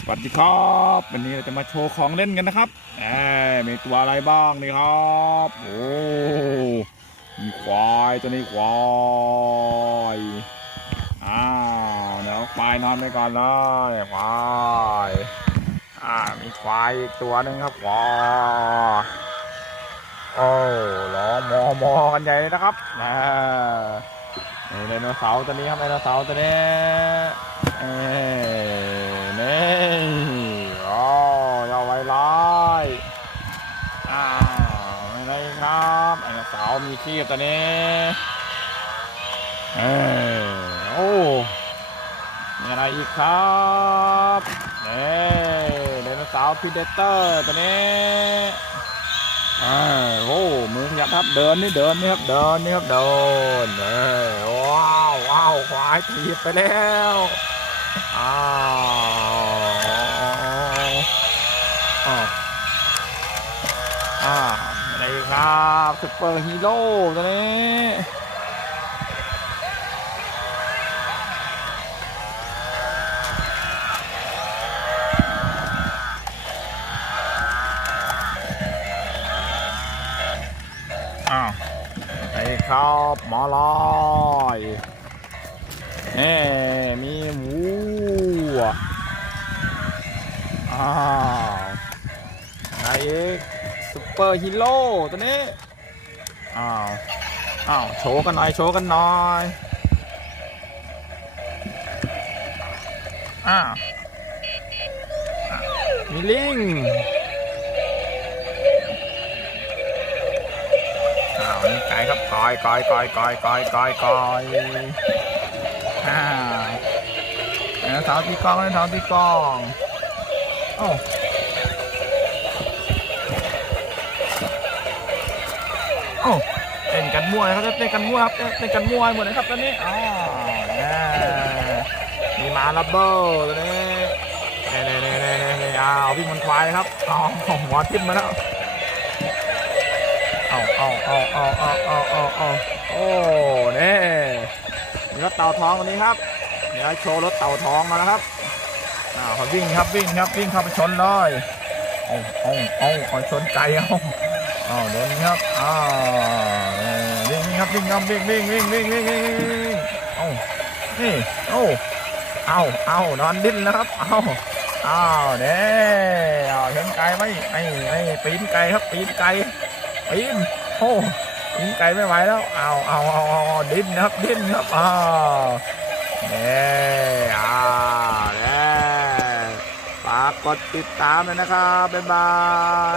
สวัสดีครับวันนี้เราจะมาโชว์ของเล่นกันนะครับแหมมีตัวอะไรบ้างนี่ครับโอ้มีควายตัวนี้ควายอ้าวเดี๋ยวควายนอนไปก่อนเลยควายอ่ามีควายอีกตัวหนึ่งครับควายโอ้ร้องมอมอกันใหญ่เลยนะครับนะนี่ไดโนเสาร์ตัวนี้ครับไดโนเสาร์ตัวนี้เอ้ยนี่โอ้ยเอาไว้ร้าย อ้าวอะไรครับไอ้เสามีขี้ตัวนี้เอ้ยโอ้มีอะไรอีกครับเนี่ไดโนเสาร์พีเดเตอร์ตัวนี้อ่าโอ้มือขยับครับเดินนี่เดินนี่ครับเดินนี่ครับเดินเอ้ยว้าวว้าวควายถีบไปแล้วอ้าวอ้าว อ้าอะไรครับซุปเปอร์ฮีโร่ตัวนี้อ้าวไอ้ครับหมอลอยเอ้มีหมูอะอ้าวไอ้อีก ปเปอร์ฮีโร่ตัวนี้ อ้าว อ้าว โชว์กันหน่อย โชว์กันหน่อย อ้าว มีลิงอ้าวนี่ไก่ครับกอยกอยกอยกอยกอยกอยกอยอ้าวแล้วเท้าตีกลองแล้วเท้าตีกลองโอ้ โอ้เต้นกันมั่วนะครับเต้นกันมั่วครับเต้นกันมั่วหมดเลยครับตอนนี้อ๋อเนี่ยมีมาลับเบอร์ตัวนี้เน่เน่เน่เน่เน่เน่อ้าววิ่งมันควายครับอ๋อหัวทิ่มมาแล้วเอาเอาเอาเอาเอาเอาเอาเอาโอ้นี่มีรถเต่าทองวันนี้ครับเดี๋ยวโชว์รถเต่าทองมาแล้วครับอ้าวเขาวิ่งครับวิ่งครับวิ่งเข้าไปชนเลยเอาเอาเอาเอาชนไก่เอา อ้าเดินครับอ้าววิ่งครับวิ่งครับวิ่งวิ่งวิ่งวิ่งวิ่งวิ่งวิ่งเอ้านี่เอ้าเอ้าเอ้านอนดิ้นแล้วครับเอ้าอ้าวเด้อเห็นไก่ไหมไอ้ไอ้ปีนไก่ครับปีนไก่ปีนโอ้ปีนไก่ไม่ไหวแล้วเอาเอาเอาเอาดิ้นครับดิ้นครับอ้าวเด้ออ้าวเด้อฝากกดติดตามเลยนะครับบ๊ายบาย